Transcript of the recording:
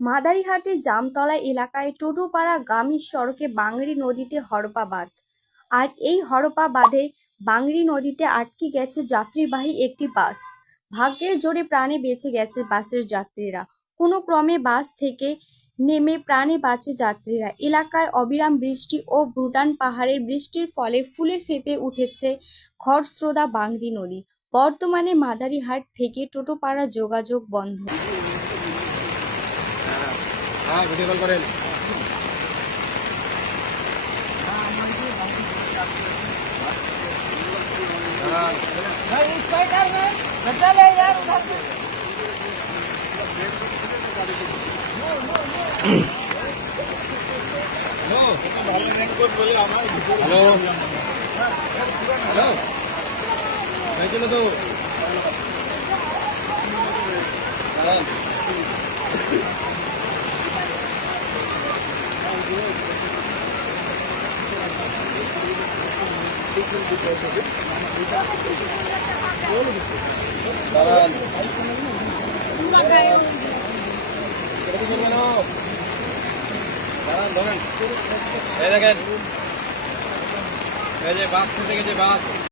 মাদারিহাটের জামতলা এলাকায় টোটোপাড়া-গামী সড়কে বাংড়ি নদীতে হড়পা বাঁধ। আর এই হড়পা বাঁধে বাংড়ি নদীতে আটকে গেছে যাত্রীবাহী একটি বাস। ভাগ্যের জোরে প্রাণে বেঁচে গেছে বাসের যাত্রীরা। কোনো ক্রমে বাস থেকে নেমে প্রাণে বাঁচে যাত্রীরা। এলাকায় অবিরাম বৃষ্টি ও ভুটান পাহাড়ের বৃষ্টির ফলে ফুলে ফেঁপে উঠেছে খরস্রোতা বাংড়ি নদী। বর্তমানে মাদারিহাট থেকে টোটোপাড়া যোগাযোগ বন্ধ। ভিডিও কল করেন। হ্যালো তো দেখেন এই যে বাস থেকে যে বাস